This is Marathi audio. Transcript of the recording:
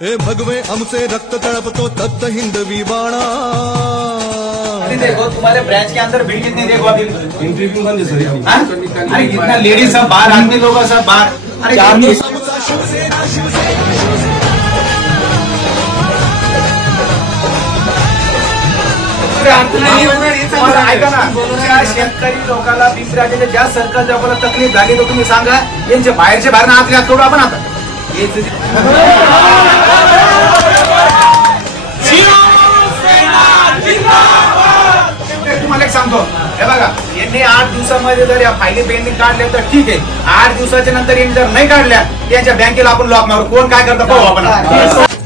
ए भगवे हमसे रक्त तड़पतो तप्त हिंदवी बाणा। देखो तुम्हारे ब्रांच के अंदर भीड़ कितनी, देखो अभी एंट्री क्यों बंद है सर? अरे कितना लेडीज सब बाहर, आदमी लोग सब बाहर। अरे ऐका ना, तुमच्या शेतकरी लोकांना पिंपराच्या ज्या सर्कल जवळ तकलीफ झाली तर तुम्ही सांगा, यांचे बाहेरचे बाहेर आतल्या करू आपण आता तुम्हाला एक सांगतो, हे बघा यांनी 8 दिवसामध्ये जर या फायली पेंडिंग काढल्या तर ठीक आहे, 8 दिवसाच्या नंतर यांनी जर नाही काढल्या त्यांच्या बँकेला आपण लॉक मारू, कोण काय करतं पाहू आपण।